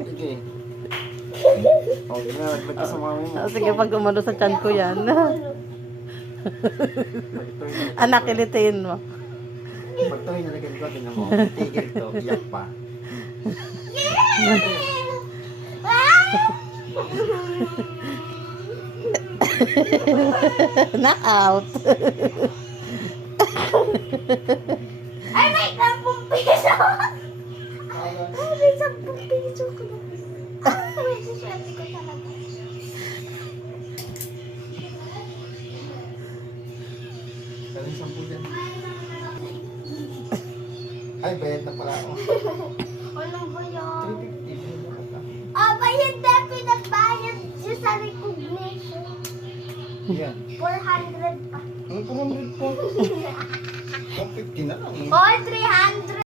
Sige. O, ginalaglag ka sa mami mo. Sige, pag umano sa tiyan ko yan. Pag ito'y nalagyan Anak, ko- ilitiin mo. Pag ito'y nalagyan ko, tingnan mo. Tigil to, iyak pa. Knock-out. Ay, may 10 piso! Ay, may 10 piso ko na. May siswerte ko talaga. Kaling 10 dyan. Ay, bayad na pala ako. Walang bayad. 350. Ah, bayad na pinagbayad siya sa recognition. Yan. 400 pa. Ano 400 po? 150 na lang. Or 300.